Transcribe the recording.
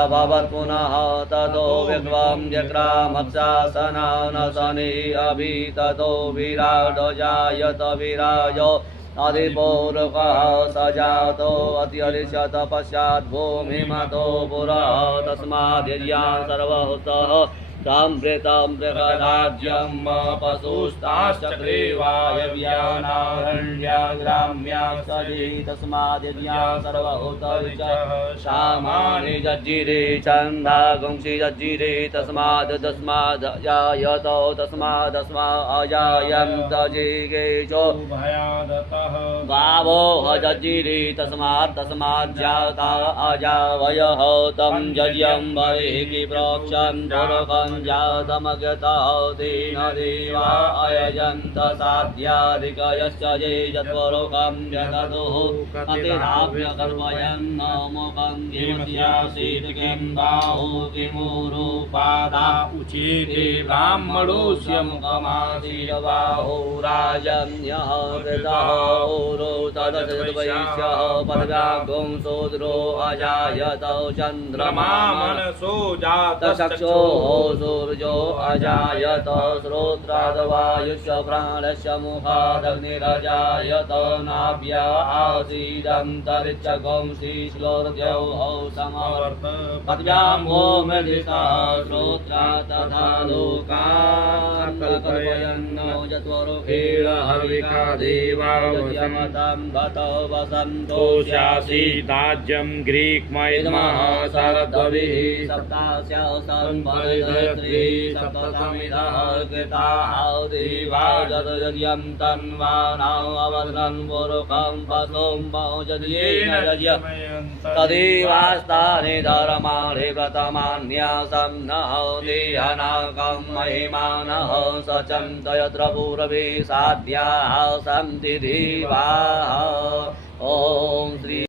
भवत् पुनः ततो विद्वं व्यक्रामप्सासनानसनि अभि ततो विराटो जायत विराजो अधिपूर्वकः स जातो अत्यरिष्यत पश्चात् भूमिमतो पुरः तस्माद्यज्ञान् सर्वहुतः सम्प्रेतं प्रकराज्यं पशुस्ताश्चक्रे वायव्यानारण्या ग्राम्या सदि तस्माद्यज्ञान् सर्वहुतरिचः सामानि जज्जिरे चन्दा गुंसि जज्जिरे तस्माद् जायतो तस्मादस्मादजायन्त जिगेशो गावो जज्जिरे तस्माज्जाता अजावयः तं जज्यं बहिः प्रोक्षन् जातमगतः तेन देवा अयजन्त साध्याधिकयश्च ये यत्वरोकं जगतुः अतिराभ्यकर्मयन्नमुखं किमस्यासीत् किं बाहु किमुरुपादा उचेते ब्राह्मणोऽस्य मुखमासीर्बाहो राजन्यः कृतः ऊरो तदसद्वैश्यः पदव्यागुंसोद्रो अजायत चन्द्रमा मनसो जातचक्षो सूर्यो अजायत श्रोत्रादवायुष्य प्राणस्य मुखादग्निरजायत नाभ्या आसीदन्तरिक्षगुंसि श्लोर्द्यौः समवर्त पद्भ्यामो मृदिशः श्रोत्रा तथा लोकान्कल्पयन्नो चत्वरुखेण हविका देवावसमतं बत वसन्तोष्यासीताज्यं ग्रीक्मयमः शरद्भिः सप्तास्य संपरिधत्रि सप्तसमिधः कृताः देवा जदयं तन्वानां अवदनं पुरुखं पशुं बहुजद्येन यज्ञ तदेवास्तानि धर्माणि व्रतमान्यासं नः देहनाकं महिमानः सचं तयत्र पूर्वे साध्याः सन्ति देवाः। ॐ श्री